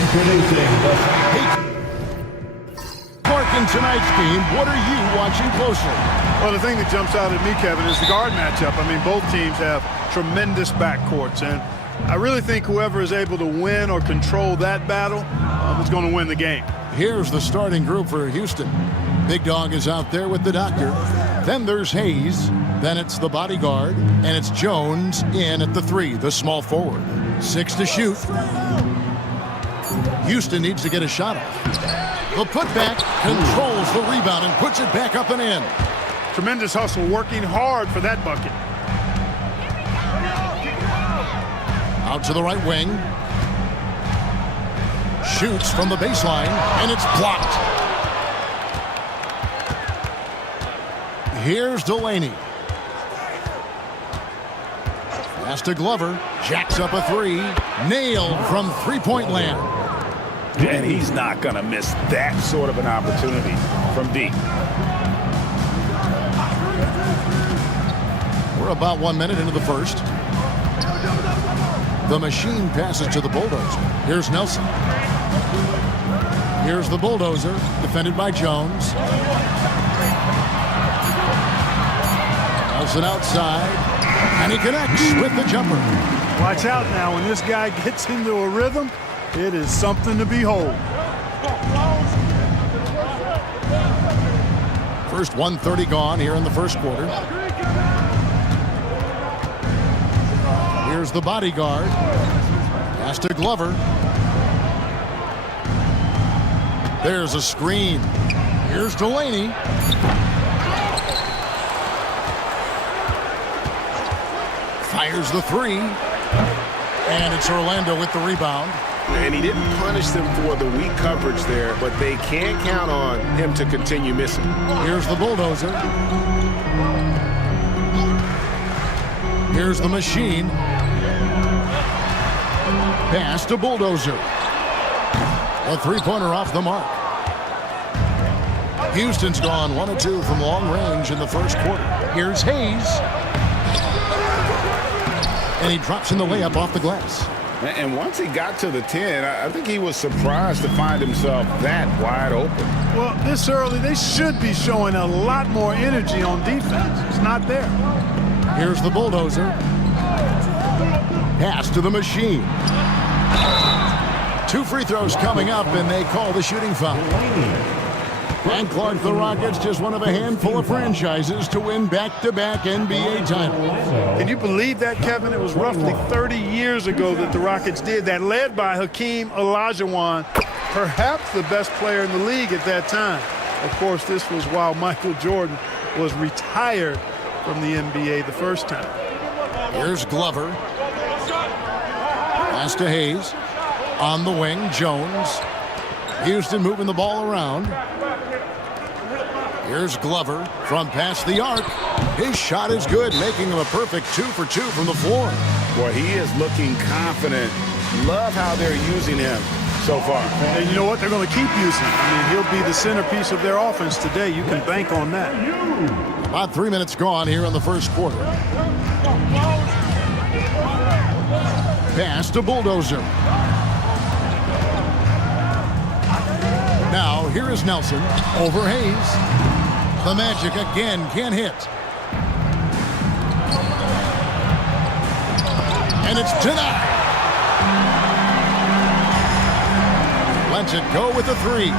Introducing the Mark, in tonight's game, what are you watching closely? Well, the thing that jumps out at me, Kevin, is the guard matchup. I mean, both teams have tremendous backcourts, and I really think whoever is able to win or control that battle is going to win the game. Here's the starting group for Houston. Big Dog is out there with the doctor. Then there's Hayes. Then it's the bodyguard. And it's Jones in at the 3, the small forward. 6 to shoot. Houston needs to get a shot off. The putback controls the rebound and puts it back up and in. Tremendous hustle, working hard for that bucket. Out to the right wing. Shoots from the baseline, and it's blocked. Here's Delaney. Pass to Glover. Jacks up a 3. Nailed from three-point land. And he's not going to miss that sort of an opportunity from deep. We're about 1 minute into the first. The machine passes to the bulldozer. Here's Nelson. Here's the bulldozer, defended by Jones. Nelson outside, and he connects with the jumper. Watch out now. When this guy gets into a rhythm, it is something to behold. First 1:30 gone here in the first quarter. Here's the bodyguard. Pass to Glover. There's a screen. Here's Delaney. Fires the 3. And it's Orlando with the rebound. And he didn't punish them for the weak coverage there, but they can't count on him to continue missing. Here's the bulldozer. Here's the machine. Pass to bulldozer. A three-pointer off the mark. Houston's gone 1 of 2 from long range in the first quarter. Here's Hayes. And he drops in the layup off the glass. And once he got to the 10, I think he was surprised to find himself that wide open. Well, this early, they should be showing a lot more energy on defense. It's not there. Here's the bulldozer. Pass to the machine. 2 free throws coming up, and they call the shooting foul. And Clark, the Rockets, just one of a handful of franchises to win back-to-back NBA titles. Can you believe that, Kevin? It was roughly 30 years ago that the Rockets did that, led by Hakeem Olajuwon, perhaps the best player in the league at that time. Of course, this was while Michael Jordan was retired from the NBA the first time. Here's Glover. Pass to Hayes. On the wing, Jones. Houston moving the ball around. Here's Glover from past the arc. His shot is good, making him a perfect 2 for 2 from the floor. Boy, he is looking confident. Love how they're using him so far. And you know what? They're going to keep using him. I mean, he'll be the centerpiece of their offense today. You can bank on that. About 3 minutes gone here in the first quarter. Pass to bulldozer. Now, here is Nelson over Hayes. The Magic again can't hit. And it's denied. Lets it go with the 3.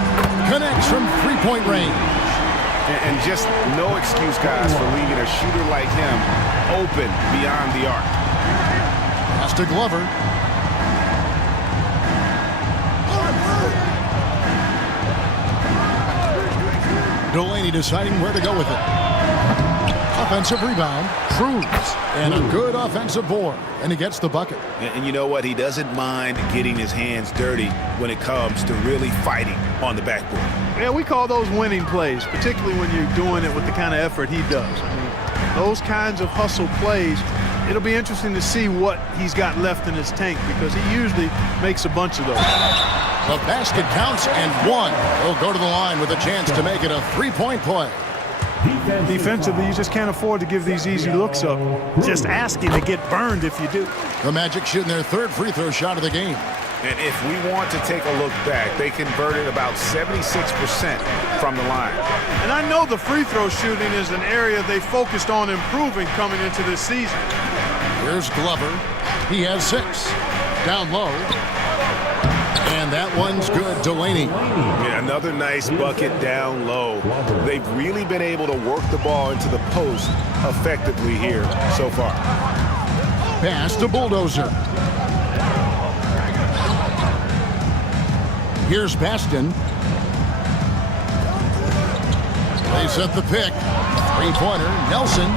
Connects from three-point range. And just no excuse, guys, for leaving a shooter like him open beyond the arc. Pass to Glover. Delaney deciding where to go with it. Offensive rebound. Cruz. And a good offensive board. And he gets the bucket. And you know what? He doesn't mind getting his hands dirty when it comes to really fighting on the backboard. Yeah, we call those winning plays, particularly when you're doing it with the kind of effort he does. I mean, those kinds of hustle plays, it'll be interesting to see what he's got left in his tank because he usually makes a bunch of those. The basket counts and 1. He'll go to the line with a chance to make it a three-point play. Defensively, you just can't afford to give these easy looks up. Just asking to get burned if you do. The Magic shooting their 3rd free throw shot of the game. And if we want to take a look back, they converted about 76% from the line. And I know the free throw shooting is an area they focused on improving coming into this season. Here's Glover. He has 6. Down low. And that one's good. Delaney. Yeah, another nice bucket down low. They've really been able to work the ball into the post effectively here so far. Pass to Bulldozer. Here's Baston. They set the pick. Three-pointer. Nelson.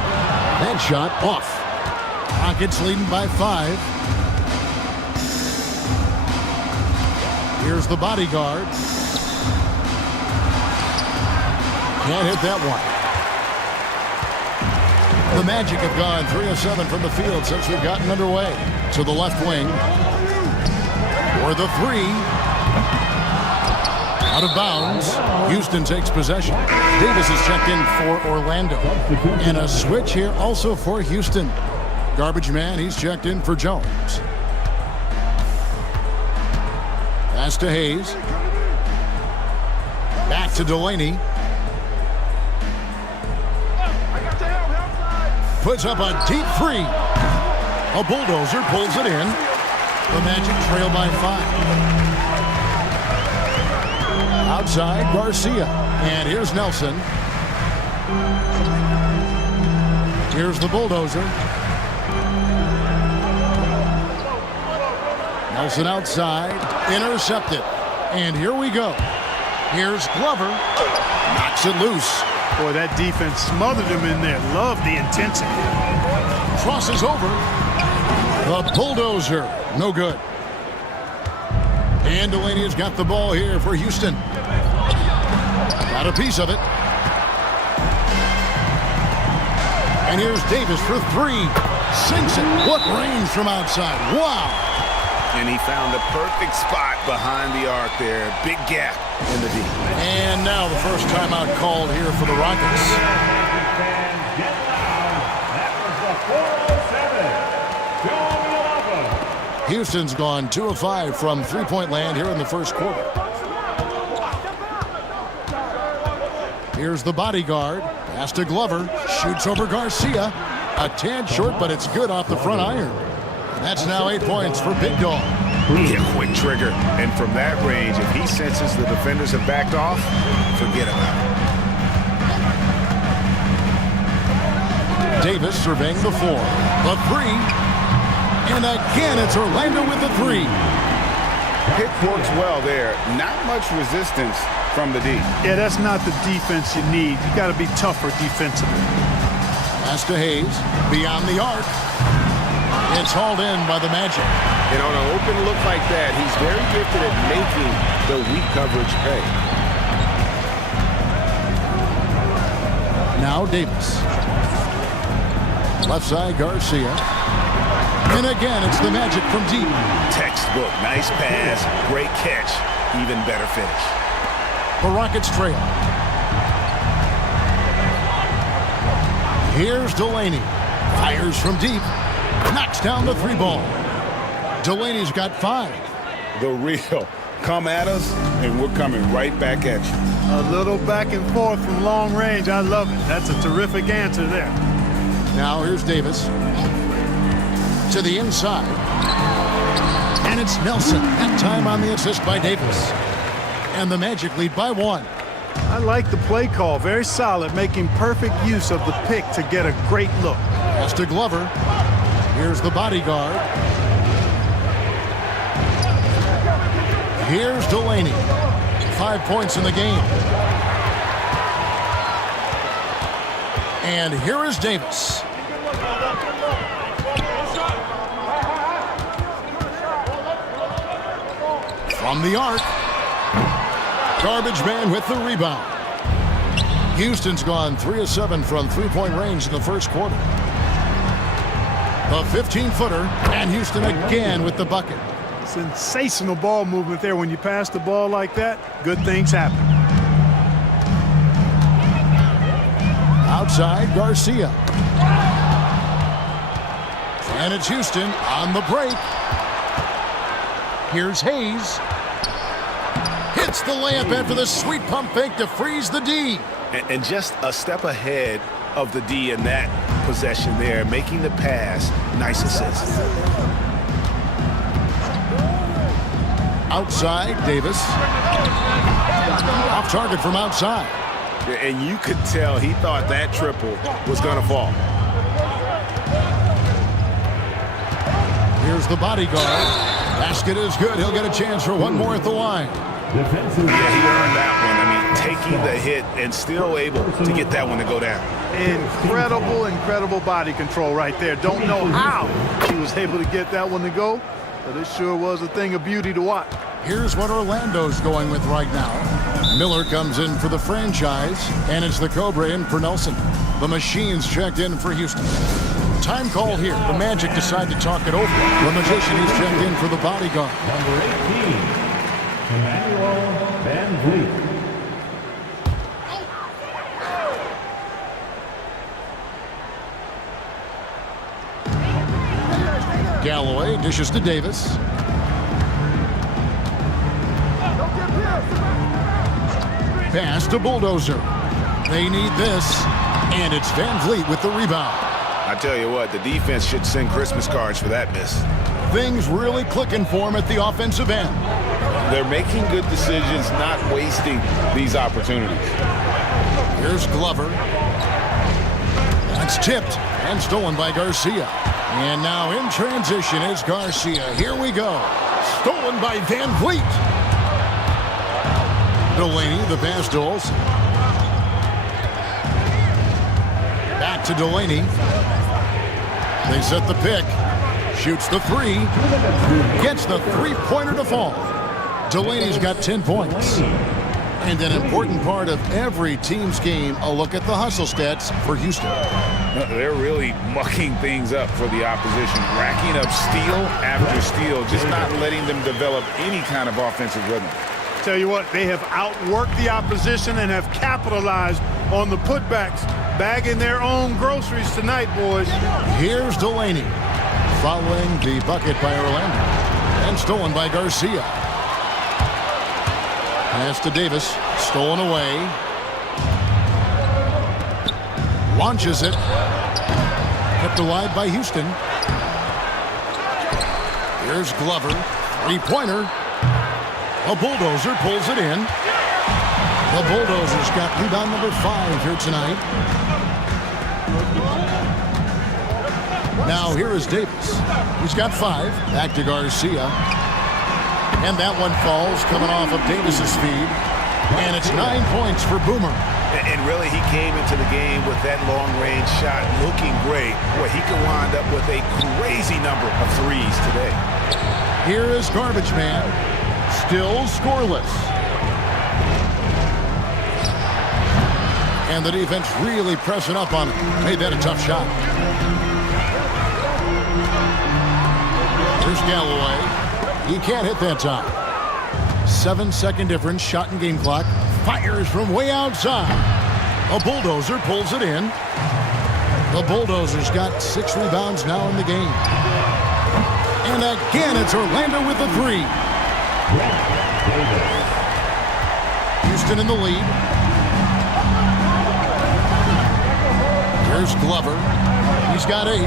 That shot off. Rockets leading by 5. Here's the bodyguard. Can't hit that one. The Magic have gone 3 of 7 from the field since we've gotten underway. To the left wing. For the 3. Out of bounds. Houston takes possession. Davis is checked in for Orlando. And a switch here also for Houston. Garbage man, he's checked in for Jones. Pass to Hayes. Back to Delaney. Puts up a deep 3. A Bulldozer pulls it in. The Magic trail by 5. Outside, Garcia. And here's Nelson. Here's the Bulldozer. Nelson outside. Intercepted. And here we go. Here's Glover. Knocks it loose. Boy, that defense smothered him in there. Love the intensity. Crosses over. The Bulldozer. No good. And Delaney has got the ball here for Houston. Got a piece of it. And here's Davis for 3. Sinks it. What range from outside. Wow. And he found the perfect spot behind the arc there. Big gap in the D. And now the first timeout called here for the Rockets. Houston's gone 2 of 5 from three-point land here in the first quarter. Here's the bodyguard. Pass to Glover. Shoots over Garcia. A tad short, but it's good off the front iron. And that's now 8 points for Big Dog. Yeah, quick trigger. And from that range, if he senses the defenders have backed off, forget about it. Davis surveying the 4. The 3. And again, it's Orlando with the 3. Pick works well there. Not much resistance from the D. Yeah, that's not the defense you need. You got to be tougher defensively. Pass to Hayes. Beyond the arc. It's hauled in by the Magic. And on an open look like that, he's very gifted at making the weak coverage pay. Now Davis. Left side, Garcia. And again, it's the Magic from deep. Textbook. Nice pass. Great catch. Even better finish. The Rockets trail. Here's Delaney. Fires from deep. Knocks down the 3 ball. Delaney's got 5. The real. Come at us, and we're coming right back at you. A little back and forth from long range. I love it. That's a terrific answer there. Now here's Davis. To the inside. And it's Nelson. That time on the assist by Davis. And the Magic lead by 1. I like the play call. Very solid, making perfect use of the pick to get a great look. Pass to Glover. Here's the bodyguard. Here's Delaney. 5 points in the game. And here is Davis. From the arc. Garbage man with the rebound. Houston's gone 3 of 7 from three-point range in the first quarter. A 15-footer, and Houston again with the bucket. Sensational ball movement there. When you pass the ball like that, good things happen. Outside, Garcia. And it's Houston on the break. Here's Hayes. Hits the layup after the sweet pump fake to freeze the D. And just a step ahead of the D in that possession there, making the pass. Nice assist. Outside, Davis. Off target from outside. And you could tell he thought that triple was going to fall. Here's the bodyguard. Basket is good. He'll get a chance for one more at the line. Defensive. Yeah, he earned that one. I mean, taking the hit and still able to get that one to go down. Incredible body control right there. Don't know how he was able to get that one to go, but it sure was a thing of beauty to watch. Here's what Orlando's going with right now. Miller comes in for the franchise, and it's the Cobra in for Nelson. The Machines checked in for Houston. Time call here. The Magic decide to talk it over. The Magician is checked in for the bodyguard. Number 18, Emmanuel Van Vliet. Galloway dishes to Davis. Pass to Bulldozer. They need this, and it's Van Vliet with the rebound. I tell you what, the defense should send Christmas cards for that miss. Things really clicking for him at the offensive end. They're making good decisions, not wasting these opportunities. Here's Glover. That's tipped and stolen by Garcia. And now in transition is Garcia. Here we go. Stolen by Van Vliet. Delaney, the pass to Olsen. Back to Delaney. They set the pick. Shoots the three. Gets the three-pointer to fall. Delaney's got 10 points. And an important part of every team's game, a look at the hustle stats for Houston. They're really mucking things up for the opposition, racking up steal after steal, just not letting them develop any kind of offensive rhythm. Tell you what, they have outworked the opposition and have capitalized on the putbacks, bagging their own groceries tonight, boys. Here's Delaney, following the bucket by Orlando, and stolen by Garcia. Pass to Davis, stolen away. Launches it. Kept alive by Houston. Here's Glover, three-pointer. A Bulldozer pulls it in. The Bulldozers got rebound number 5 here tonight. Now here is Davis. He's got 5. Back to Garcia. And that one falls coming off of Davis's feed. And it's 9 points for Boomer. And really, he came into the game with that long-range shot looking great. Boy, he could wind up with a crazy number of threes today. Here is Garbage Man. Still scoreless. And the defense really pressing up on him. Made that a tough shot. Here's Galloway. He can't hit that time. 7-second difference, shot and game clock. Fires from way outside. A Bulldozer pulls it in. The Bulldozers got 6 rebounds now in the game. And again, it's Orlando with the 3. Houston in the lead. Here's Glover. He's got 8.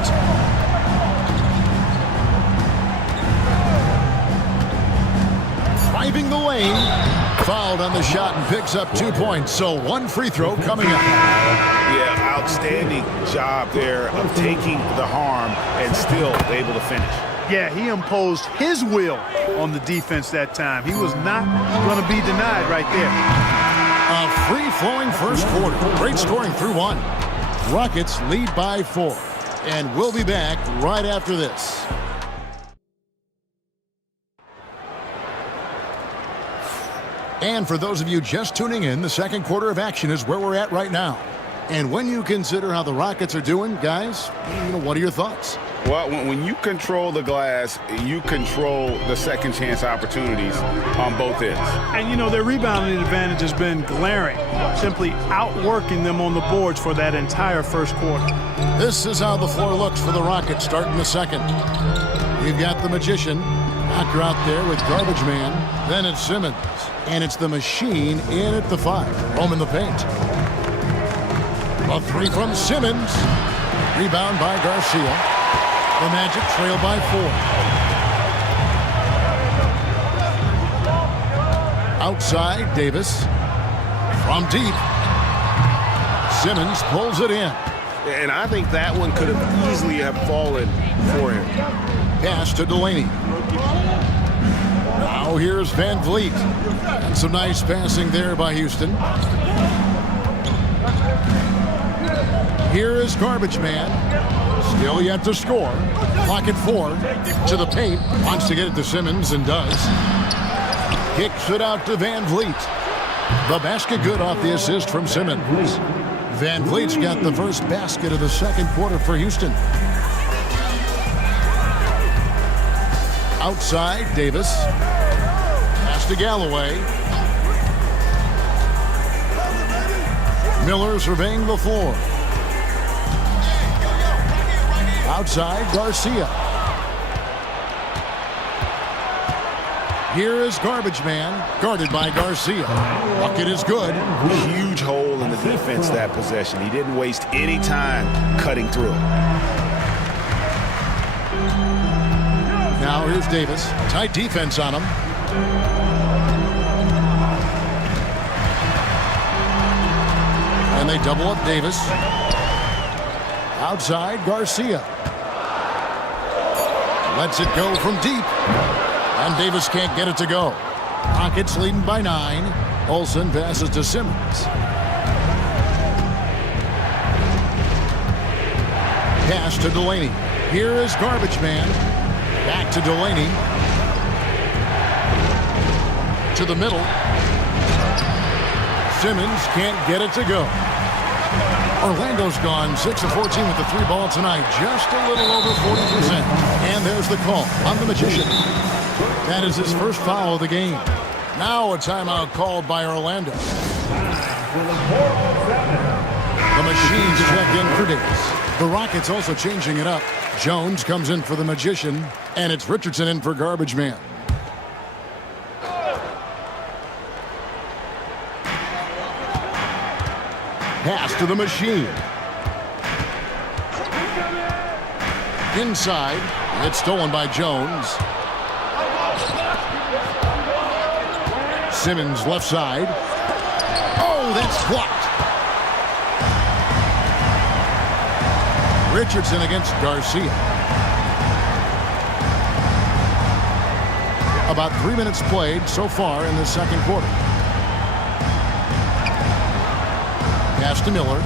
Driving the lane. Fouled on the shot and picks up 2 points. So 1 free throw coming up. Yeah, outstanding job there of taking the harm and still able to finish. Yeah, he imposed his will on the defense that time. He was not going to be denied right there. A free-flowing first quarter. Great scoring through 1. Rockets lead by 4. And we'll be back right after this. And for those of you just tuning in, the second quarter of action is where we're at right now. And when you consider how the Rockets are doing, guys, what are your thoughts? Well, when you control the glass, you control the second chance opportunities on both ends. And, their rebounding advantage has been glaring, simply outworking them on the boards for that entire first quarter. This is how the floor looks for the Rockets starting the second. You've got the Magician, Knocker out there with garbage man. Then it's Simmons. And it's the machine in at the 5. Home in the paint. A 3 from Simmons. Rebound by Garcia. The Magic trail by 4. Outside, Davis. From deep. Simmons pulls it in. And I think that one could have easily have fallen for him. Pass to Delaney. Now here's Van Vliet. And some nice passing there by Houston. Here is Garbage Man. Still yet to score. Clock at 4. To the paint. Wants to get it to Simmons and does. Kicks it out to Van Vliet. The basket good off the assist from Simmons. Van Vliet's got the first basket of the second quarter for Houston. Outside, Davis. Pass to Galloway. Miller surveying the floor. Outside, Garcia. Here is Garbage Man, guarded by Garcia. Bucket is good. Huge hole in the defense that possession. He didn't waste any time cutting through. Now here's Davis. Tight defense on him. And they double up Davis. Outside, Garcia. Lets it go from deep. And Davis can't get it to go. Rockets leading by 9. Olsen passes to Simmons. Pass to Delaney. Here is Garbage Man. Back to Delaney. To the middle. Simmons can't get it to go. Orlando's gone 6 of 14 with the 3 ball tonight. Just a little over 40%. And there's the call on the Magician. That is his first foul of the game. Now a timeout called by Orlando. The Machines check in for Davis. The Rockets also changing it up. Jones comes in for the Magician, and it's Richardson in for Garbage Man. Pass to the Machine. Inside, it's stolen by Jones. Simmons left side. Oh, that's blocked. Richardson against Garcia. About 3 minutes played so far in the second quarter. Pass to Miller.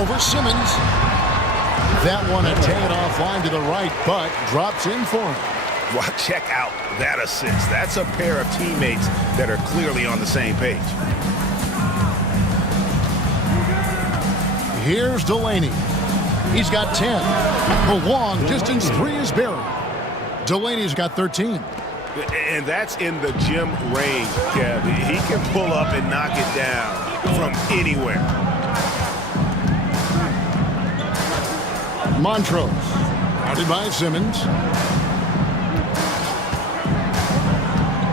Over Simmons. That one a tad offline to the right, but drops in for him. Well, check out that assist. That's a pair of teammates that are clearly on the same page. Here's Delaney. He's got 10. The long distance 3 is buried. Delaney's got 13. And that's in the gym range, Kev. He can pull up and knock it down from anywhere. Montrose. Guarded by Simmons.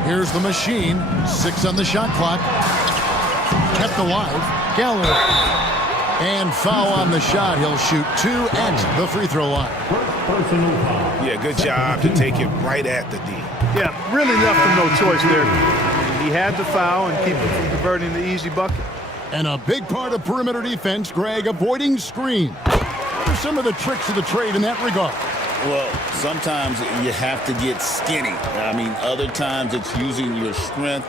Here's the Machine. 6 on the shot clock. Kept alive. Galloway. And foul on the shot. He'll shoot 2 at the free throw line. Yeah, good job to take it right at the D. Yeah, really left him no choice there. He had to foul and keep him from converting the easy bucket. And a big part of perimeter defense, Greg, avoiding screen. What are some of the tricks of the trade in that regard? Well, sometimes you have to get skinny. I mean, other times it's using your strength.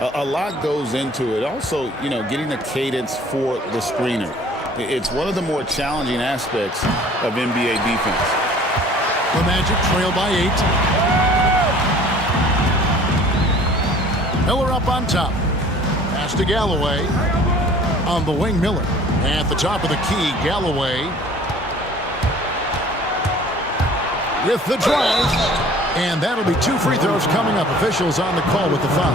A lot goes into it. Also, you know, getting the cadence for the screener. It's one of the more challenging aspects of NBA defense. The Magic trail by 8. Miller up on top. Pass to Galloway. On the wing, Miller. At the top of the key, Galloway. With the drive. And that'll be 2 free throws coming up. Officials on the call with the foul.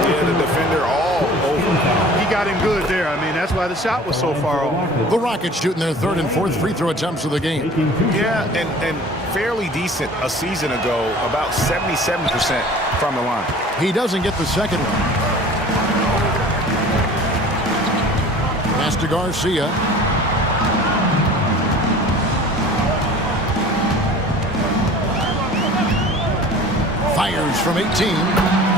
Yeah, the defender all over. He got got him good there. I mean, that's why the shot was so far off. The Rockets shooting their third and fourth free throw attempts of the game. Yeah, and fairly decent a season ago, about 77% from the line. He doesn't get the second one. Pass to Garcia. Fires from 18.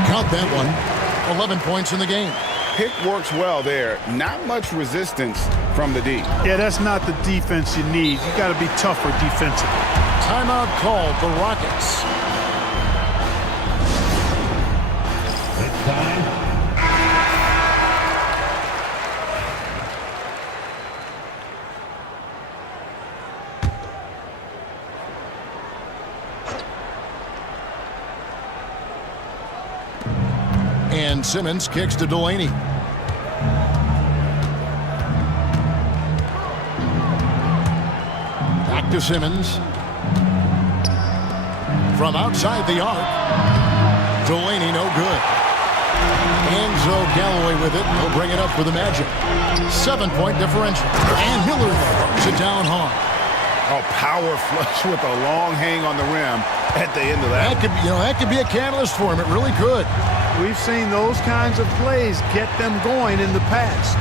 Count that one. 11 points in the game. Pick works well there. Not much resistance from the D. Yeah, that's not the defense you need. You got to be tougher defensively. Timeout called the Rockets. It's time. And Simmons kicks to Delaney. Back to Simmons. From outside the arc. Delaney no good. Enzo Galloway with it. He'll bring it up for the Magic. 7-point differential. And Hillard throws it down hard. Oh, power flush with a long hang on the rim at the end of that. That could be a catalyst for him. It really could. We've seen those kinds of plays get them going in the past.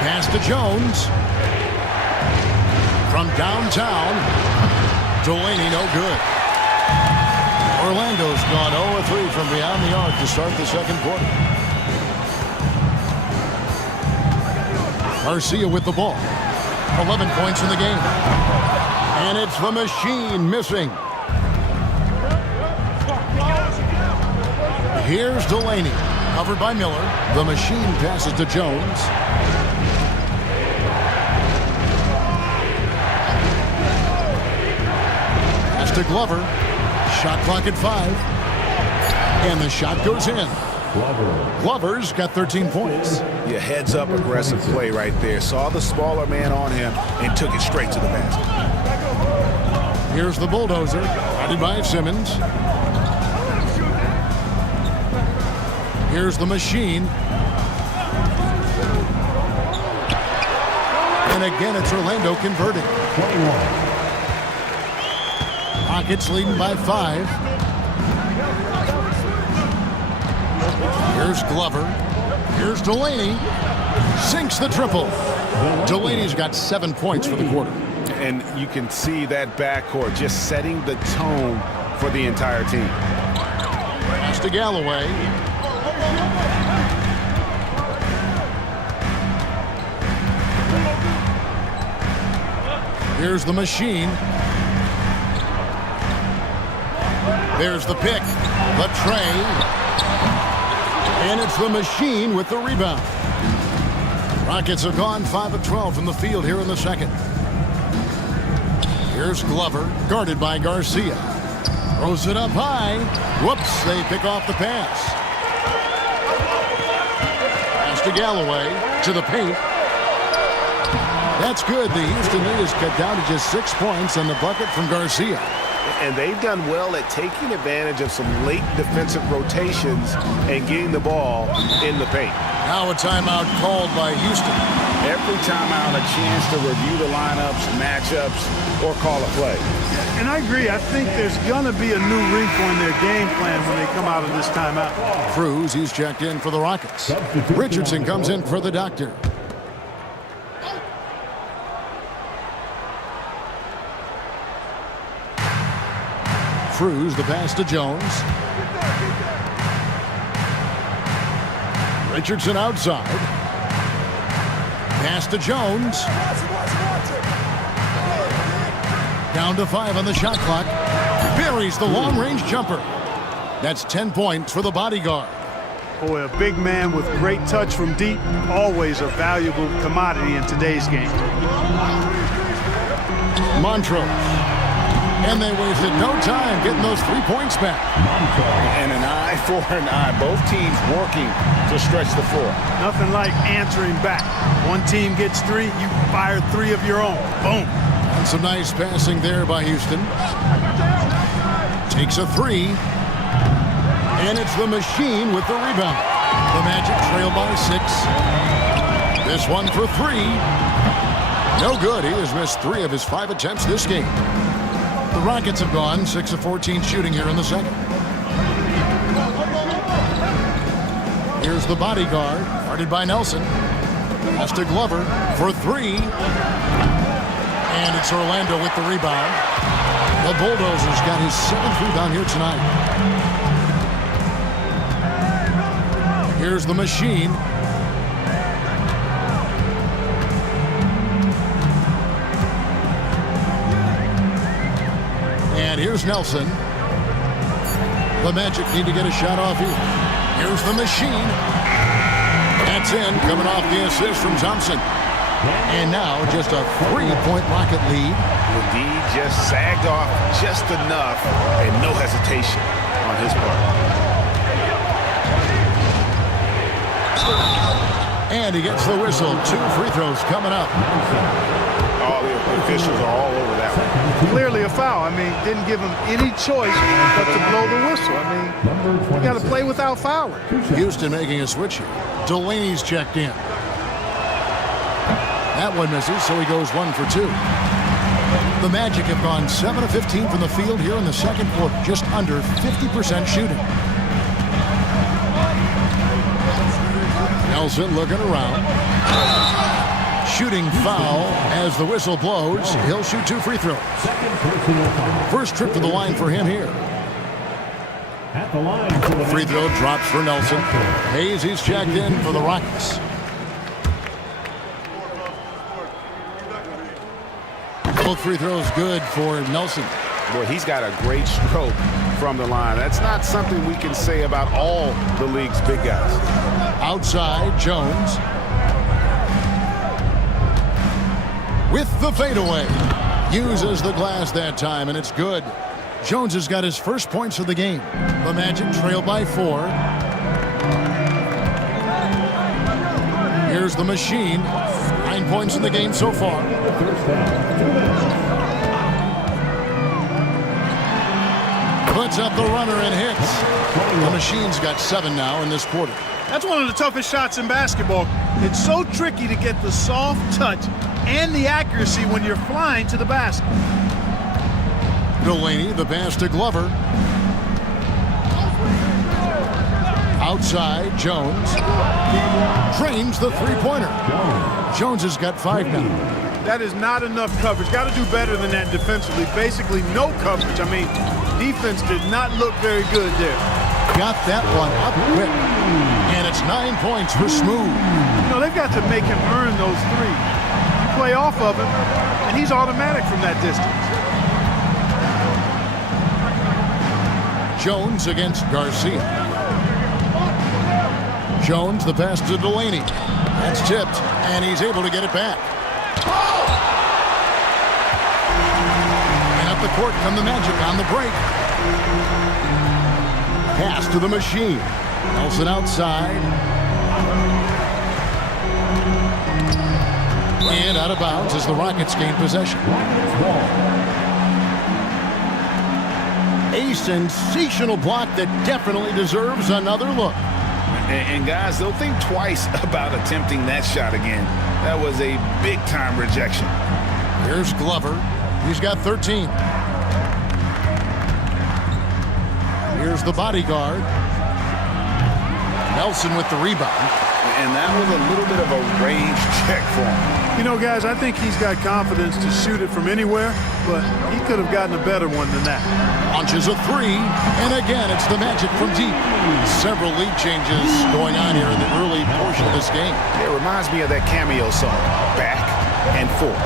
Pass to Jones. From downtown. Delaney no good. Orlando's gone 0-3 from beyond the arc to start the second quarter. Garcia with the ball. 11 points in the game. And it's the machine missing. Here's Delaney. Covered by Miller. The machine passes to Jones. Pass to Glover. Shot clock at 5. And the shot goes in. Glover's got 13 points. Yeah, heads up aggressive play right there. Saw the smaller man on him and took it straight to the basket. Here's the bulldozer. Guided by Simmons. Here's the machine. And again, it's Orlando converting. 21. Rockets leading by 5. Here's Glover. Here's Delaney. Sinks the triple. Delaney's got 7 points for the quarter. And you can see that backcourt just setting the tone for the entire team. Pass to Galloway. Here's the machine. There's the pick. The tray. And it's the machine with the rebound. Rockets have gone 5 of 12 from the field here in the second. Here's Glover, guarded by Garcia. Throws it up high. Whoops, they pick off the pass. Pass to Galloway, to the paint. That's good. The Houston lead is cut down to just 6 points on the bucket from Garcia. And they've done well at taking advantage of some late defensive rotations and getting the ball in the paint. Now a timeout called by Houston. Every timeout, a chance to review the lineups, matchups, or call a play. And I agree. I think there's going to be a new wrinkle in their game plan when they come out of this timeout. Cruz, he's checked in for the Rockets. Richardson comes in for the Doctor. Cruz, the pass to Jones. Richardson outside. Pass to Jones. Down to 5 on the shot clock. Buries the long-range jumper. That's 10 points for the bodyguard. Boy, a big man with great touch from deep, always a valuable commodity in today's game. Montrose. And they wasted no time getting those 3 points back. And an eye for an eye. Both teams working to stretch the floor. Nothing like answering back. One team gets 3, you fire 3 of your own. Boom. And some nice passing there by Houston. Takes a 3. And it's the machine with the rebound. The Magic trail by 6. This one for 3. No good. He has missed 3 of his 5 attempts this game. The Rockets have gone 6 of 14 shooting here in the second. Here's the bodyguard, guarded by Nelson. Pass to Glover for 3. And it's Orlando with the rebound. The Bulldozers got his 7th rebound here tonight. Here's the Machine. And here's Nelson. The Magic need to get a shot off here. Here's the Machine. That's in, coming off the assist from Thompson. And now just a 3-point Rocket lead. D just sagged off just enough and no hesitation on his part. And he gets the whistle. 2 free throws coming up. All the officials are all over that one. Clearly a foul. I mean, didn't give him any choice but to blow the whistle. I mean, you got to play without fouling. Houston making a switch here. Delaney's checked in. That one misses, so he goes 1 for 2. The Magic have gone 7 of 15 from the field here in the second quarter, just under 50% shooting. Nelson looking around. Shooting foul as the whistle blows. He'll shoot 2 free throws. First trip to the line for him here. At the line. Free throw drops for Nelson. Hayes, he's checked in for the Rockets. Both free throws good for Nelson. Boy, he's got a great stroke from the line. That's not something we can say about all the league's big guys. Outside, Jones. With the fadeaway. Uses the glass that time, and it's good. Jones has got his first points of the game. The Magic trail by 4. Here's the Machine. 9 points in the game so far. Puts up the runner and hits. The Machine's got 7 now in this quarter. That's one of the toughest shots in basketball. It's so tricky to get the soft touch and the accuracy when you're flying to the basket. Delaney, the pass to Glover. Outside, Jones. Drains the three-pointer. Jones has got 5 now. That is not enough coverage. Got to do better than that defensively. Basically, no coverage. I mean, defense did not look very good there. Got that one up quick. And it's 9 points for Smooth. You know, they've got to make him earn those threes. You play off of him, and he's automatic from that distance. Jones against Garcia. Jones, the pass to Delaney. That's tipped, and he's able to get it back. And up the court come the Magic on the break. Pass to the Machine. Nelson outside. And out of bounds as the Rockets gain possession. A sensational block that definitely deserves another look. And guys, they'll think twice about attempting that shot again. That was a big-time rejection. Here's Glover. He's got 13. Here's the bodyguard. Nelson with the rebound. And that was a little bit of a range check for him. You know, guys, I think he's got confidence to shoot it from anywhere, but he could have gotten a better one than that. Launches a 3, and again, it's the Magic from deep. Several lead changes going on here in the early portion of this game. It reminds me of that cameo song, Back and Forth.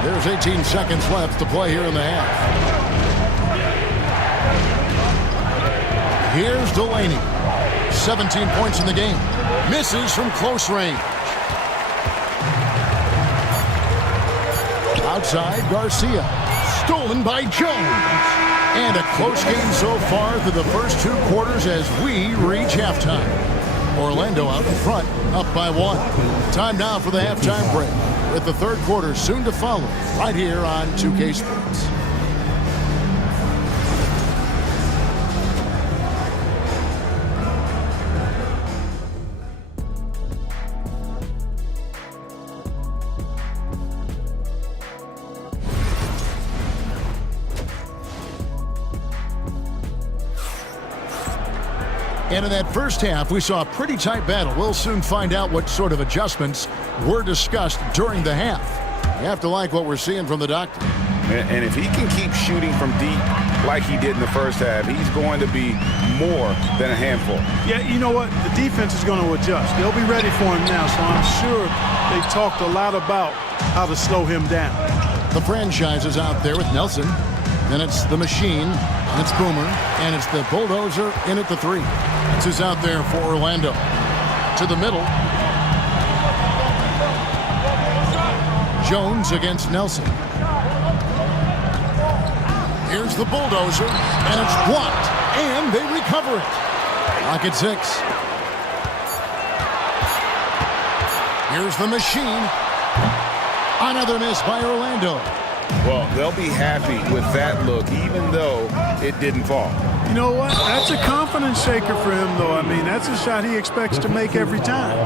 There's 18 seconds left to play here in the half. Here's Delaney. 17 points in the game. Misses from close range. Outside, Garcia. Stolen by Jones. And a close game so far through the first 2 quarters as we reach halftime. Orlando out in front, up by 1. Time now for the halftime break, with the third quarter soon to follow, right here on 2K Sports. And in that first half, we saw a pretty tight battle. We'll soon find out what sort of adjustments were discussed during the half. You have to like what we're seeing from the doctor. And if he can keep shooting from deep like he did in the first half, he's going to be more than a handful. Yeah, you know what? The defense is going to adjust. They'll be ready for him now, so I'm sure they talked a lot about how to slow him down. The franchise is out there with Nelson. Then it's the Machine, and it's Boomer, and it's the Bulldozer in at the 3. This is out there for Orlando. To the middle. Jones against Nelson. Here's the Bulldozer, and it's blocked, and they recover it. Rocket 6. Here's the Machine. Another miss by Orlando. Well, they'll be happy with that look, even though it didn't fall. You know what? That's a confidence shaker for him, though. I mean, that's a shot he expects to make every time.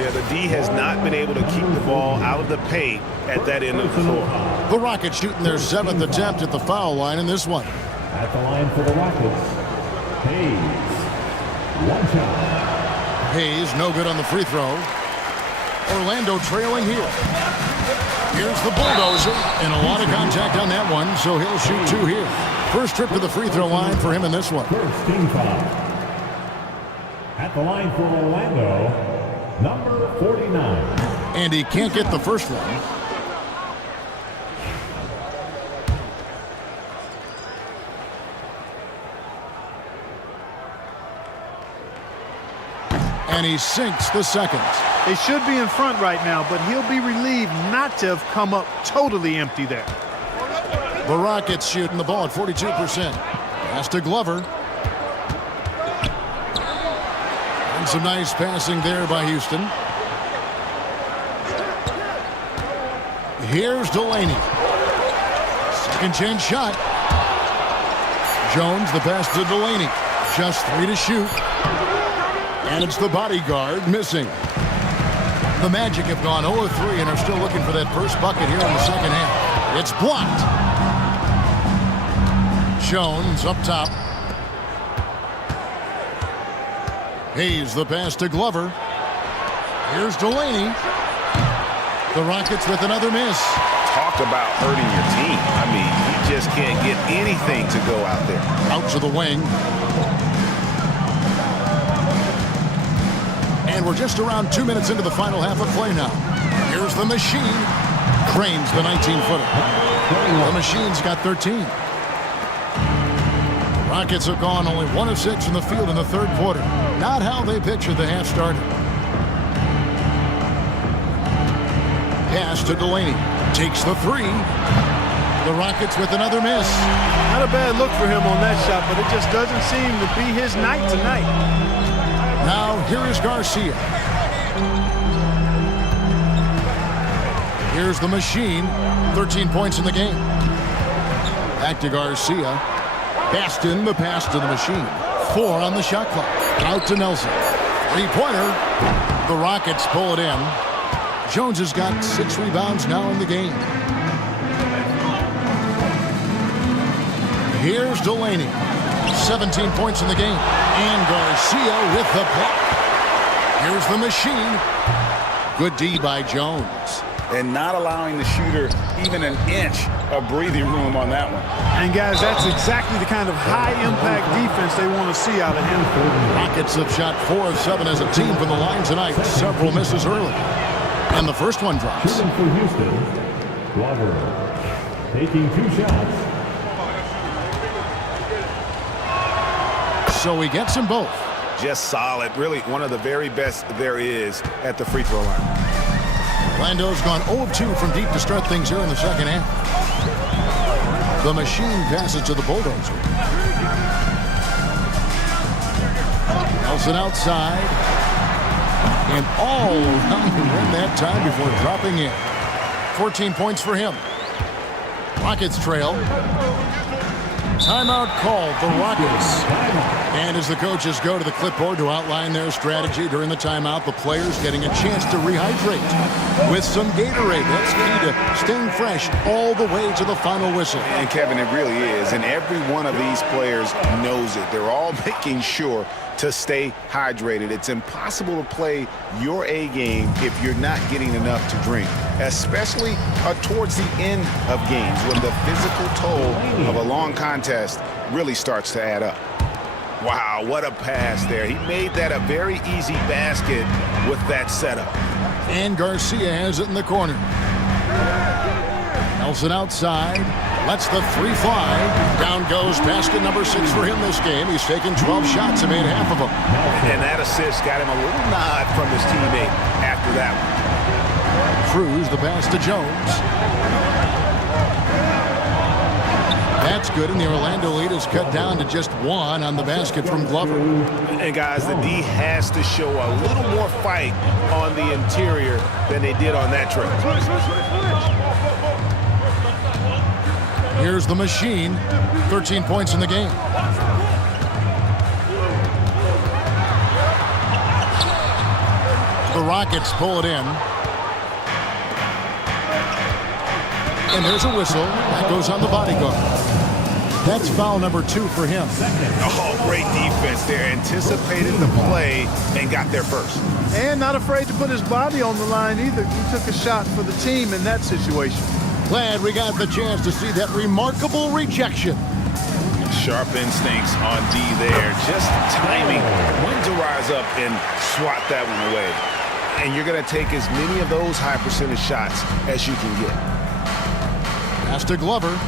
Yeah, the D has not been able to keep the ball out of the paint at that end of the floor. The Rockets shooting their 7th attempt at the foul line in this one. At the line for the Rockets, Hayes. One shot. Hayes, no good on the free throw. Orlando trailing here. Here's the Bulldozer, and a lot of contact on that one, so he'll shoot 2 here. First trip to the free throw line for him in this one. First team foul. At the line for Orlando, number 49. And he can't get the first one. And he sinks the second. They should be in front right now, but he'll be relieved not to have come up totally empty there. The Rockets shooting the ball at 42%. Pass to Glover. And some nice passing there by Houston. Here's Delaney. Second chance shot. Jones, the pass to Delaney. Just 3 to shoot. And it's the bodyguard missing. The Magic have gone 0-3 and are still looking for that first bucket here in the second half. It's blocked. Jones up top. Hayes the pass to Glover. Here's Delaney. The Rockets with another miss. Talk about hurting your team. I mean, you just can't get anything to go out there. Out to the wing. And we're just around 2 minutes into the final half of play now. Here's the Machine. Cranes the 19-footer. The Machine's got 13. Rockets have gone only 1 of 6 from the field in the third quarter. Not how they pictured the half started. Pass to Delaney. Takes the 3. The Rockets with another miss. Not a bad look for him on that shot, but it just doesn't seem to be his night tonight. Now here is Garcia. Here's the Machine. 13 points in the game. Back to Garcia. Baston, the pass to the Machine. 4 on the shot clock. Out to Nelson. 3-pointer. The Rockets pull it in. Jones has got 6 rebounds now in the game. Here's Delaney. 17 points in the game. And Garcia with the block. Here's the Machine. Good D by Jones. And not allowing the shooter even an inch of breathing room on that one. And guys, that's exactly the kind of high-impact defense they want to see out of him. Rockets have shot 4 of 7 as a team from the line tonight. Several misses early. And the first one drops. Shooting for Houston, Glover taking 2 shots. So he gets them both. Just solid. Really one of the very best there is at the free throw line. Orlando's gone 0-2 from deep to start things here in the second half. The Machine passes to the Bulldozer. Nelson outside. And all around the rim that time before dropping in. 14 points for him. Rockets trail. Timeout called, the Rockets. And as the coaches go to the clipboard to outline their strategy during the timeout, the players getting a chance to rehydrate with some Gatorade. That's key to staying fresh all the way to the final whistle. And Kevin, it really is. And every one of these players knows it. They're all making sure to stay hydrated. It's impossible to play your A game if you're not getting enough to drink, especially towards the end of games when the physical toll of a long contest really starts to add up. Wow, what a pass there. He made that a very easy basket with that setup. And Garcia has it in the corner. Nelson outside, lets the three fly. Down goes basket number 6 for him this game. He's taken 12 shots and made half of them. And that assist got him a little nod from his teammate after that one. Cruz the pass to Jones. That's good, and the Orlando lead is cut down to just 1 on the basket from Glover. And guys, the D has to show a little more fight on the interior than they did on that trip. Here's the machine, 13 points in the game. The Rockets pull it in. And there's a whistle. That goes on the bodyguard. That's foul number 2 for him. Oh, great defense there. Anticipated the play and got there first. And not afraid to put his body on the line either. He took a shot for the team in that situation. Glad we got the chance to see that remarkable rejection. Sharp instincts on D there. Just timing when to rise up and swat that one away. And you're going to take as many of those high percentage shots as you can get. Pass to Glover.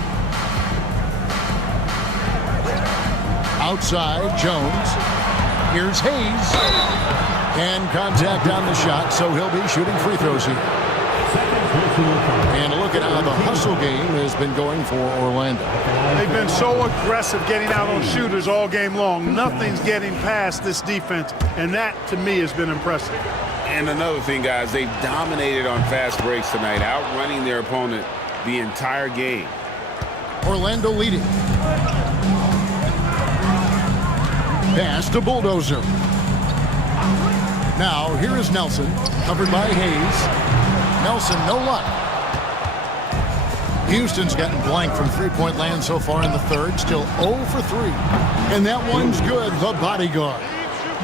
Outside, Jones. Here's Hayes. And contact on the shot, so he'll be shooting free throws here. And look at how the hustle game has been going for Orlando. They've been so aggressive getting out on shooters all game long. Nothing's getting past this defense, and that, to me, has been impressive. And another thing, guys, they've dominated on fast breaks tonight, outrunning their opponent the entire game. Orlando leading. Pass to Bulldozer. Now, here is Nelson, covered by Hayes. Nelson, no luck. Houston's gotten blank from three-point land so far in the third, still 0 for 3. And that one's good, the bodyguard.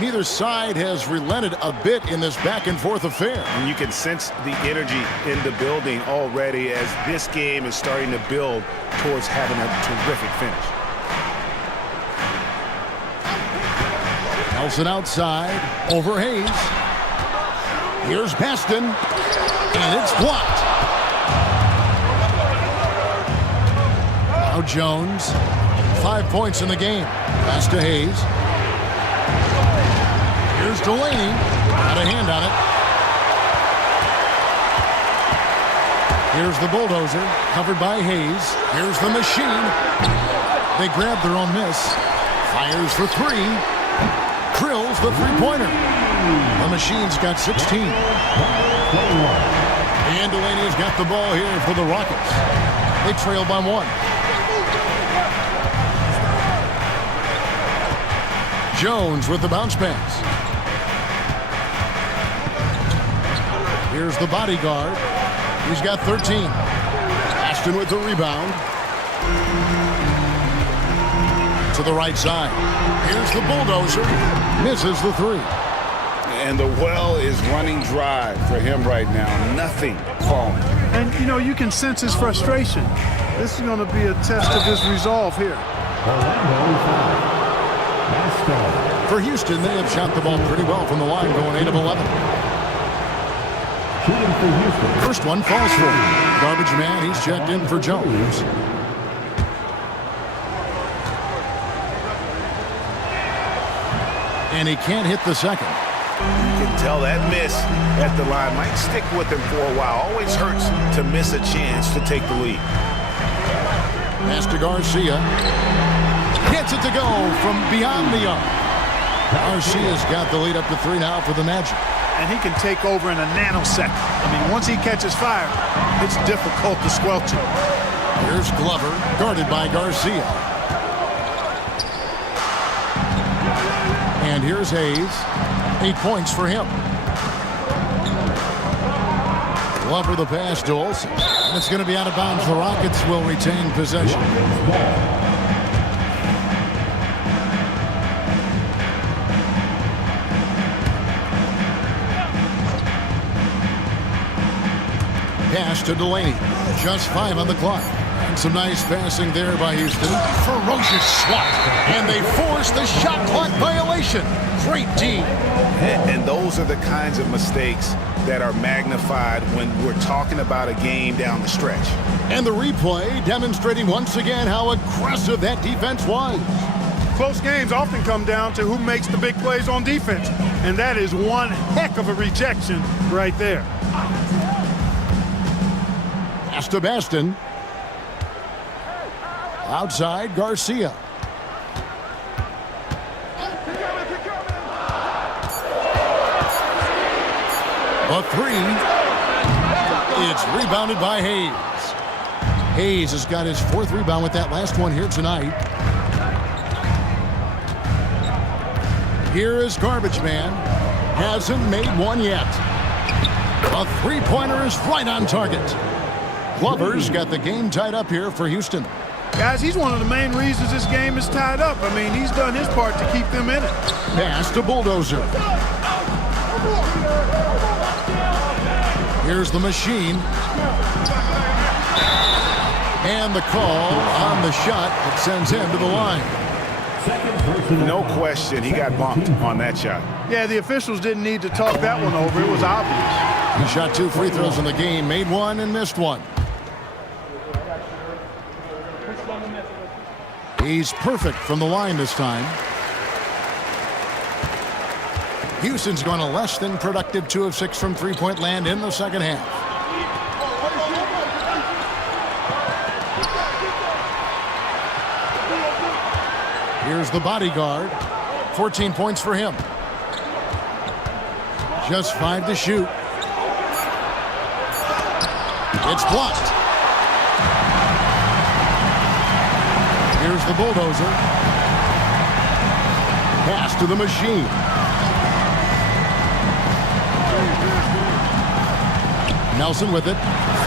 Neither side has relented a bit in this back-and-forth affair. And you can sense the energy in the building already as this game is starting to build towards having a terrific finish. Nelson outside, over Hayes. Here's Baston, and it's blocked. Now Jones, 5 points in the game. Pass to Hayes. Here's Delaney, got a hand on it. Here's the Bulldozer, covered by Hayes. Here's the machine. They grab their own miss. Fires for 3. Drills the three-pointer. The machine's got 16. And Delaney's got the ball here for the Rockets. They trail by 1. Jones with the bounce pass. Here's the bodyguard. He's got 13. Ashton with the rebound. To the right side. Here's the Bulldozer. Misses the 3. And the well is running dry for him right now. Nothing falling. And, you know, you can sense his frustration. This is going to be a test of his resolve here. For Houston, they have shot the ball pretty well from the line, going 8 of 11. First one falls for him. Garbage man, he's checked in for Jones. And he can't hit the second. You can tell that miss at the line might stick with him for a while. Always hurts to miss a chance to take the lead. Pass to Garcia. Gets it to go from beyond the arc. Garcia's got the lead up to 3 now for the Magic. And he can take over in a nanosecond. I mean, once he catches fire, it's difficult to squelch him. Here's Glover, guarded by Garcia. And here's Hayes. 8 points for him. Glover the pass to Olsen. And it's going to be out of bounds. The Rockets will retain possession. Pass to Delaney. Just 5 on the clock. And some nice passing there by Houston. Ferocious swat. And they force the shot clock violation. Great D. And those are the kinds of mistakes that are magnified when we're talking about a game down the stretch. And the replay demonstrating once again how aggressive that defense was. Close games often come down to who makes the big plays on defense. And that is one heck of a rejection right there. Pass to Baston. Outside, Garcia. A 3. It's rebounded by Hayes. Hayes has got his 4th rebound with that last one here tonight. Here is Garbage Man. Hasn't made one yet. A 3-pointer is right on target. Glover's got the game tied up here for Houston. Guys, he's one of the main reasons this game is tied up. I mean, he's done his part to keep them in it. Pass to Bulldozer. Here's the machine. And the call on the shot that sends him to the line. No question, he got bumped on that shot. Yeah, the officials didn't need to talk that one over. It was obvious. He shot 2 free throws in the game, made one and missed one. He's perfect from the line this time. Houston's gone a less than productive 2 of 6 from three-point land in the second half. Here's the bodyguard. 14 points for him. Just 5 to shoot. It's blocked. Here's the Bulldozer. Pass to the machine. Nelson with it.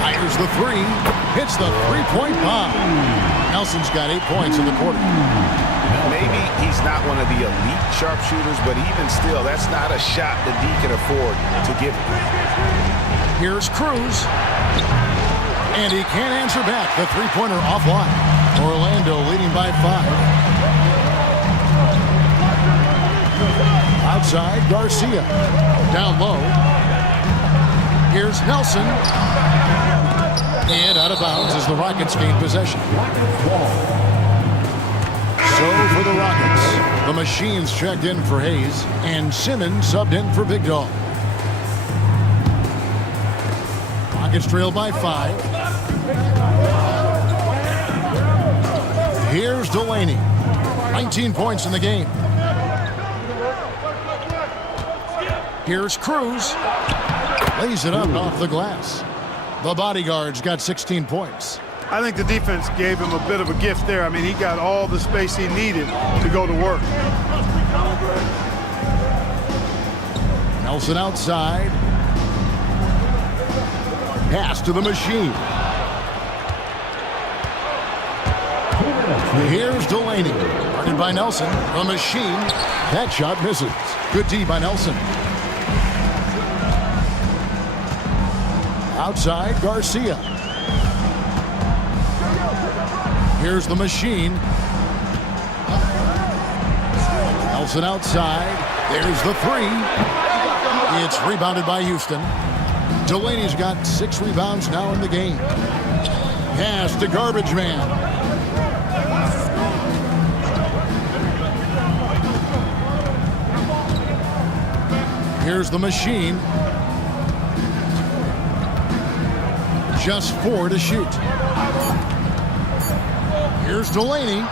Fires the 3. Hits the 3-point bomb. Nelson's got 8 points in the quarter. Maybe he's not one of the elite sharpshooters, but even still, that's not a shot that D can afford to give. Here's Cruz. And he can't answer back. The 3-pointer offline. Orlando leading by 5. Outside, Garcia. Down low. Here's Nelson. And out of bounds as the Rockets gain possession. So for the Rockets, the Machines checked in for Hayes, and Simmons subbed in for Big Dog. Rockets trail by 5. Here's Delaney. 19 points in the game. Here's Cruz. Lays it up and off the glass. The bodyguard's got 16 points. I think the defense gave him a bit of a gift there. I mean, he got all the space he needed to go to work. Nelson outside. Pass to the machine. Here's Delaney. Guarded by Nelson. The machine. That shot misses. Good D by Nelson. Outside, Garcia. Here's the machine. Nelson outside. There's the 3. It's rebounded by Houston. Delaney's got 6 rebounds now in the game. Pass to Garbage Man. Here's the machine. Just 4 to shoot. Here's Delaney.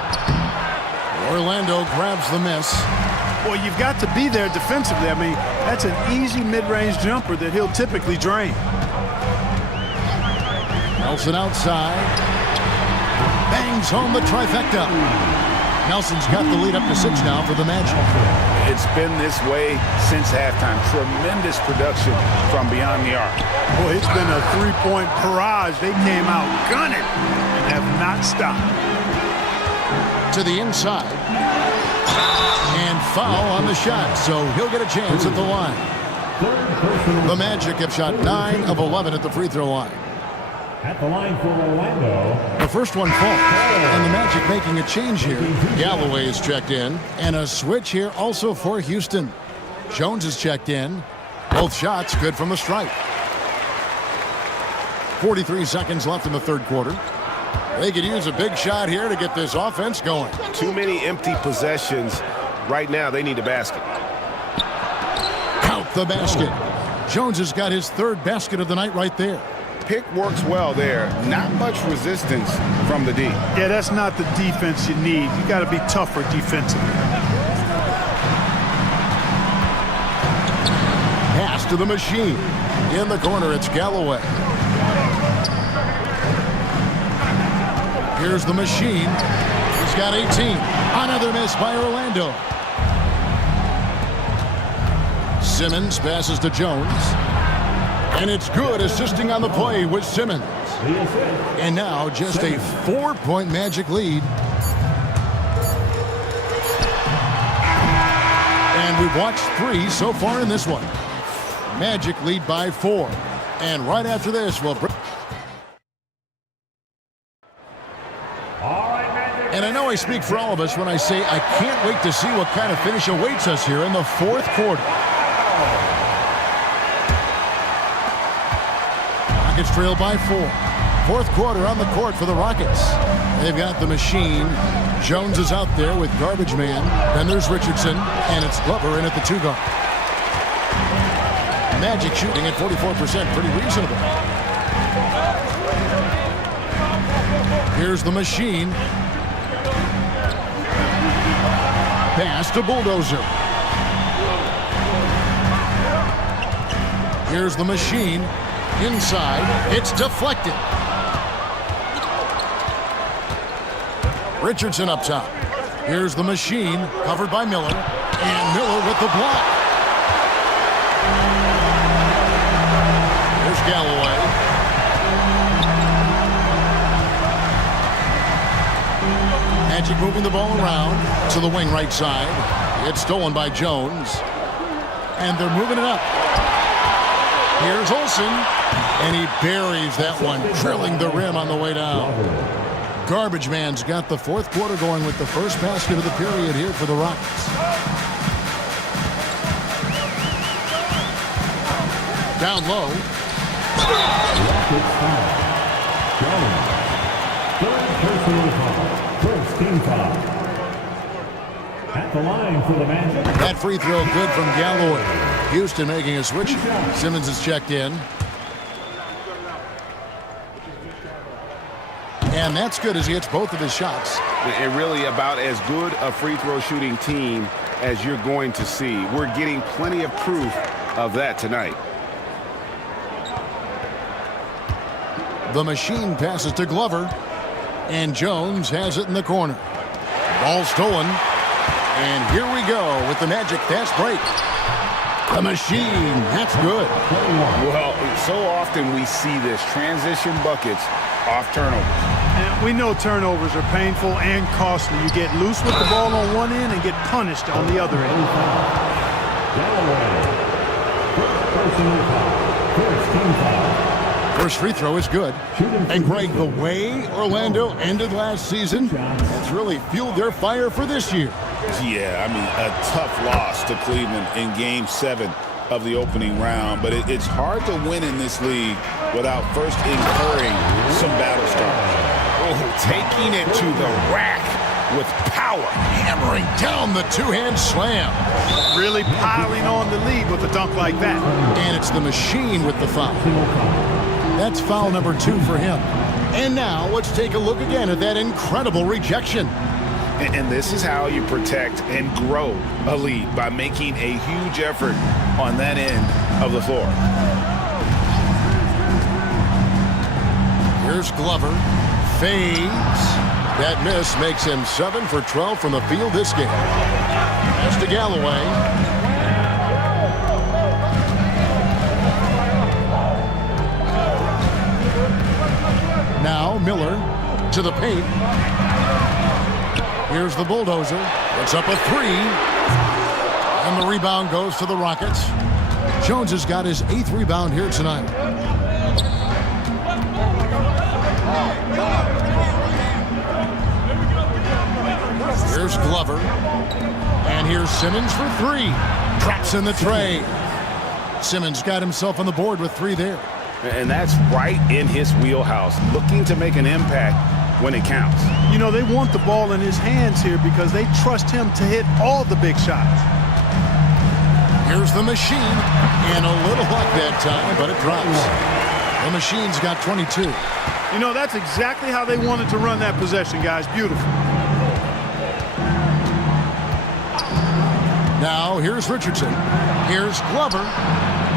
Orlando grabs the miss. Well, you've got to be there defensively. I mean, that's an easy mid-range jumper that he'll typically drain. Nelson outside. Bangs home the trifecta. Nelson's got the lead up to 6 now for the Magic. It's been this way since halftime. Tremendous production from beyond the arc. Boy, it's been a three-point barrage. They came out gunning and have not stopped. To the inside. And foul on the shot, so he'll get a chance at the line. The Magic have shot 9 of 11 at the free throw line. At the line for Orlando. The first one falls, and the Magic making a change here. Galloway is checked in, and a switch here also for Houston. Jones is checked in. Both shots good from the stripe. 43 seconds left in the third quarter. They could use a big shot here to get this offense going. Too many empty possessions. Right now, they need a basket. Count the basket. Jones has got his third basket of the night right there. Pick works well there. Not much resistance from the D. Yeah, that's not the defense you need. You got to be tougher defensively. Pass to the machine. In the corner, it's Galloway. Here's the machine. He's got 18. Another miss by Orlando. Simmons passes to Jones. And it's good, assisting on the play with Simmons. And now just a 4-point Magic lead. And we've watched 3 so far in this one. Magic lead by 4. And right after this, we'll bring... And I know I speak for all of us when I say I can't wait to see what kind of finish awaits us here in the fourth quarter. Rockets trail by 4. Fourth quarter on the court for the Rockets. They've got the machine. Jones is out there with garbage man. Then there's Richardson, and it's Glover in at the 2 guard. Magic shooting at 44%, pretty reasonable. Here's the machine. Pass to Bulldozer. Here's the machine. Inside, it's deflected. Richardson up top. Here's the machine, covered by Miller. And Miller with the block. Here's Galloway. Magic moving the ball around to the wing right side. It's stolen by Jones. And they're moving it up. Here's Olsen, and he buries that one, drilling the rim on the way down. Garbage man's got the fourth quarter going with the first basket of the period here for the Rockets. Down low. Rockets foul. Jones. Third personal foul. First team foul. At the line for the Magic. That free throw good from Galloway. Houston making a switch. Simmons is checked in. And that's good as he hits both of his shots. And really about as good a free throw shooting team as you're going to see. We're getting plenty of proof of that tonight. The machine passes to Glover. And Jones has it in the corner. Ball stolen. And here we go with the Magic fast break. The machine, that's good. Well, so often we see this transition buckets off turnovers. And we know turnovers are painful and costly. You get loose with the ball on one end and get punished on the other end. First free throw is good. And Greg, the way Orlando ended last season has really fueled their fire for this year. Yeah, I mean, a tough loss to Cleveland in Game 7 of the opening round. But it's hard to win in this league without first incurring some battle scars. Oh, taking it to the rack with power. Hammering down the two-hand slam. Really piling on the lead with a dunk like that. And it's the machine with the foul. That's foul number 2 for him. And now let's take a look again at that incredible rejection. And this is how you protect and grow a lead, by making a huge effort on that end of the floor. Here's Glover. Fades. That miss makes him 7 for 12 from the field this game. Pass to Galloway. Now Miller to the paint. Here's the bulldozer. It's up a 3. And the rebound goes to the Rockets. Jones has got his 8th rebound here tonight. Here's Glover. And here's Simmons for 3. Drops in the tray. Simmons got himself on the board with 3 there. And that's right in his wheelhouse, looking to make an impact when it counts. You know, they want the ball in his hands here because they trust him to hit all the big shots. Here's the machine. And a little luck that time, but it drops. The machine's got 22. You know, that's exactly how they wanted to run that possession, guys. Beautiful. Now here's Richardson. Here's Glover.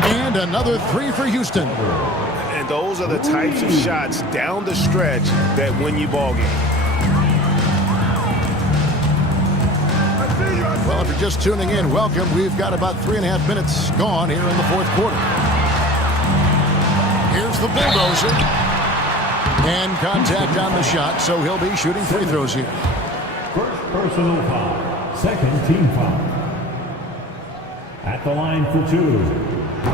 And another 3 for Houston. And those are the types of shots down the stretch that win you ball games. Well, if you're just tuning in, welcome. We've got about 3.5 minutes gone here in the 4th quarter. Here's the bulldozer. And contact on the shot, so he'll be shooting free throws here. First personal foul. Second team foul. At the line for 2.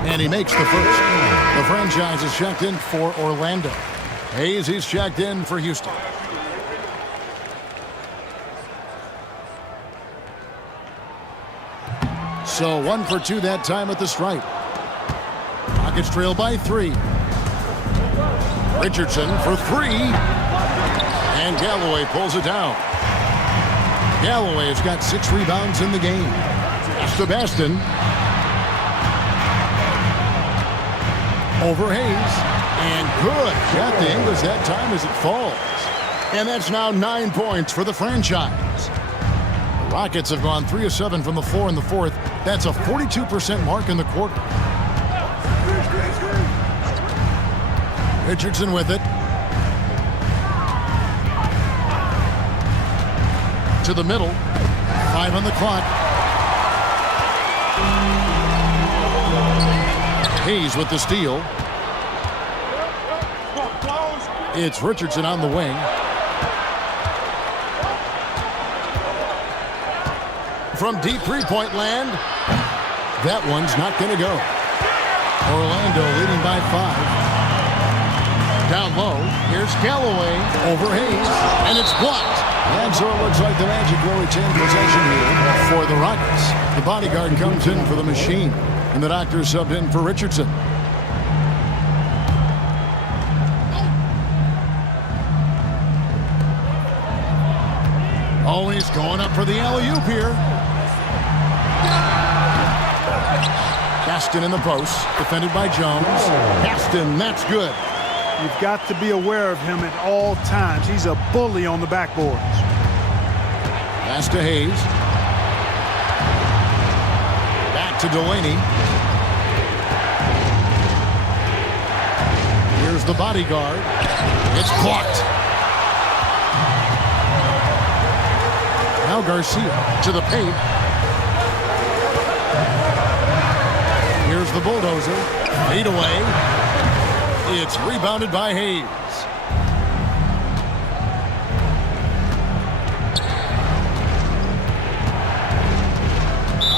And he makes the first. The franchise is checked in for Orlando. Hayes, he's checked in for Houston. So 1 for 2 that time at the stripe. Rockets trail by 3. Richardson for 3. And Galloway pulls it down. Galloway has got 6 rebounds in the game. Pass to Baston. Over Hayes. And good. Got the English that time as it falls. And that's now 9 points for the franchise. The Rockets have gone 3 of 7 from the floor in the 4th. That's a 42% mark in the quarter. Richardson with it. To the middle. 5 on the clock. Hayes with the steal. It's Richardson on the wing. From deep three-point land. That one's not going to go. Orlando leading by 5. Down low. Here's Galloway over Hayes. And it's blocked. And so it looks like the Magic will retain possession here for the Rockets. The bodyguard comes in for the machine. And the doctor subbed in for Richardson. Oh, he's going up for the alley-oop here. Baston in the post, defended by Jones. Baston, that's good. You've got to be aware of him at all times. He's a bully on the backboards. Pass to Hayes. Back to Delaney. Here's the bodyguard. It's blocked. Now Garcia to the paint. Here's the bulldozer. 8 away. It's rebounded by Hayes.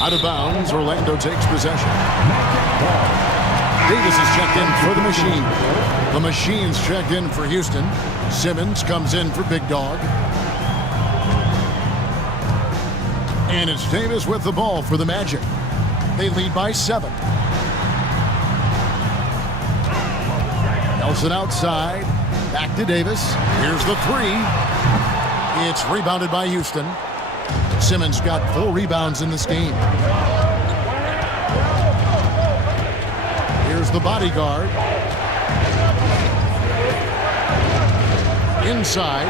Out of bounds, Orlando takes possession. Davis is checked in for the machine. The machine's checked in for Houston. Simmons comes in for Big Dog. And it's Davis with the ball for the Magic. They lead by 7. Nelson outside. Back to Davis. Here's the 3. It's rebounded by Houston. Simmons got 4 rebounds in this game. Here's the bodyguard. Inside,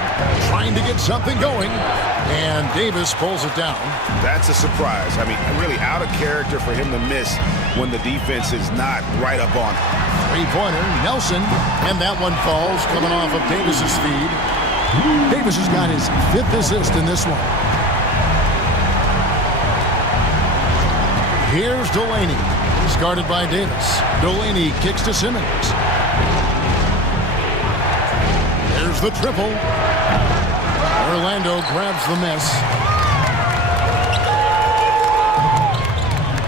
trying to get something going. And Davis pulls it down. That's a surprise. I mean, really out of character for him to miss when the defense is not right up on it. Three-pointer, Nelson. And that one falls, coming off of Davis's feed. Davis has got his 5th assist in this one. Here's Delaney. He's guarded by Davis. Delaney kicks to Simmons. There's the triple. Orlando grabs the miss.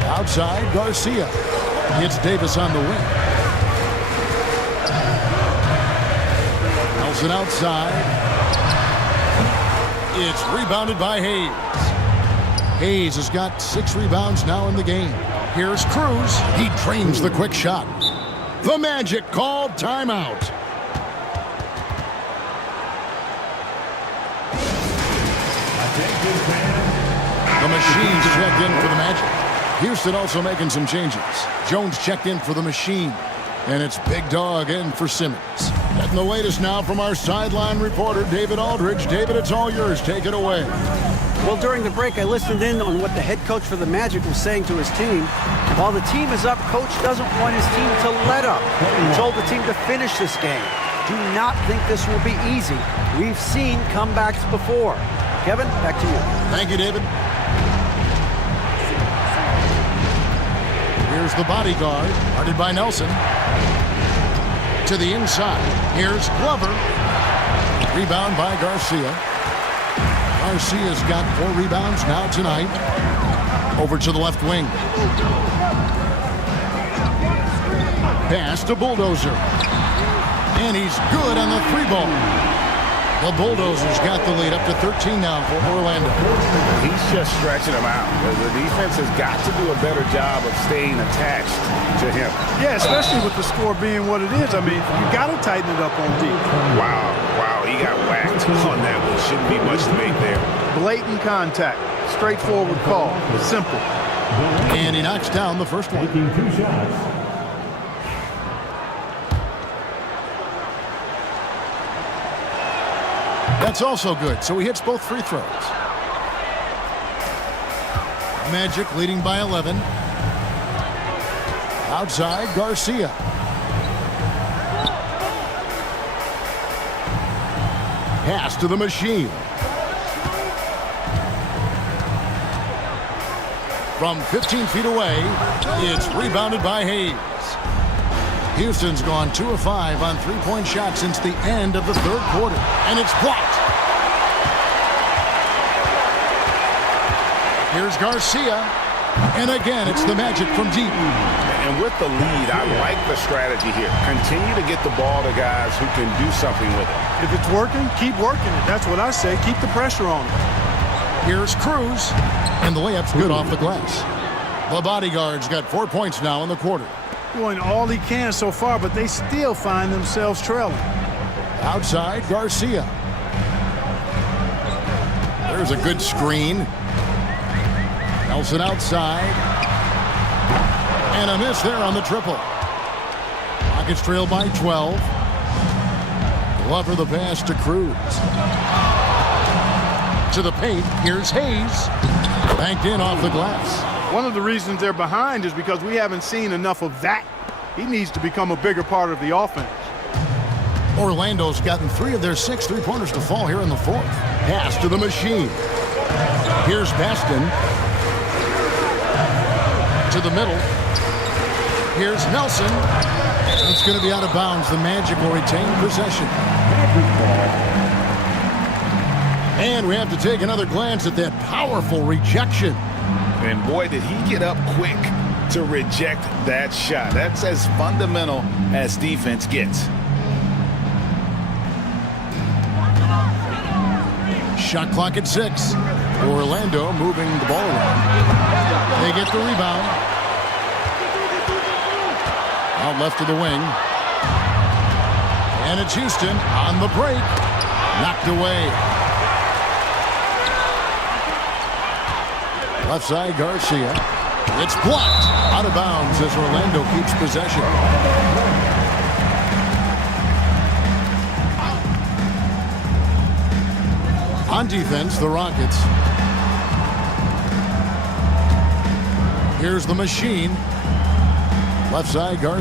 Outside, Garcia hits Davis on the wing. Nelson outside. It's rebounded by Hayes. Hayes has got 6 rebounds now in the game. Here's Cruz. He drains the quick shot. The Magic called timeout. The Machine's checked in for the Magic. Houston also making some changes. Jones checked in for the Machine. And it's Big Dog in for Simmons. Getting the latest now from our sideline reporter, David Aldridge. David, it's all yours. Take it away. Well, during the break, I listened in on what the head coach for the Magic was saying to his team. While the team is up, coach doesn't want his team to let up. He told the team to finish this game. Do not think this will be easy. We've seen comebacks before. Kevin, back to you. Thank you, David. Here's the bodyguard, guarded by Nelson. To the inside. Here's Glover. Rebound by Garcia. Garcia's got 4 rebounds now tonight. Over to the left wing. Pass to Bulldozer. And he's good on the 3-ball. The Bulldozers got the lead up to 13 now for Orlando. He's just stretching them out. The defense has got to do a better job of staying attached to him. Yeah, especially with the score being what it is. I mean, you got to tighten it up on D. Wow, he got whacked on that one. Shouldn't be much to make there. Blatant contact. Straightforward call. Simple. And he knocks down the first one. Taking 2 shots. That's also good, so he hits both free throws. Magic leading by 11. Outside, Garcia. Pass to the Machine. From 15 feet away, it's rebounded by Hayes. Houston's gone 2 of 5 on 3-point shots since the end of the 3rd quarter, and it's blocked. Here's Garcia, and again, it's the Magic from deep. And with the lead, I like the strategy here. Continue to get the ball to guys who can do something with it. If it's working, keep working it. That's what I say. Keep the pressure on it. Here's Cruz, and the layup's good off the glass. The bodyguard's got 4 points now in the quarter. Doing all he can so far, but they still find themselves trailing. Outside, Garcia. There's a good screen. Nelson outside. And a miss there on the triple. Rockets trail by 12. Glover the pass to Cruz. To the paint, here's Hayes. Banked in off the glass. One of the reasons they're behind is because we haven't seen enough of that. He needs to become a bigger part of the offense. Orlando's gotten 3 of their 6 3-pointers to fall here in the 4th. Pass to the Machine. Here's Baston. To the middle. Here's Nelson. It's going to be out of bounds. The Magic will retain possession. And we have to take another glance at that powerful rejection. And boy, did he get up quick to reject that shot. That's as fundamental as defense gets. Shot clock at 6. Orlando moving the ball around. They get the rebound. Out left to the wing. And it's Houston on the break. Knocked away. Left side, Garcia. It's blocked. Out of bounds as Orlando keeps possession. On defense, the Rockets. Here's the Machine. Left side, Garcia.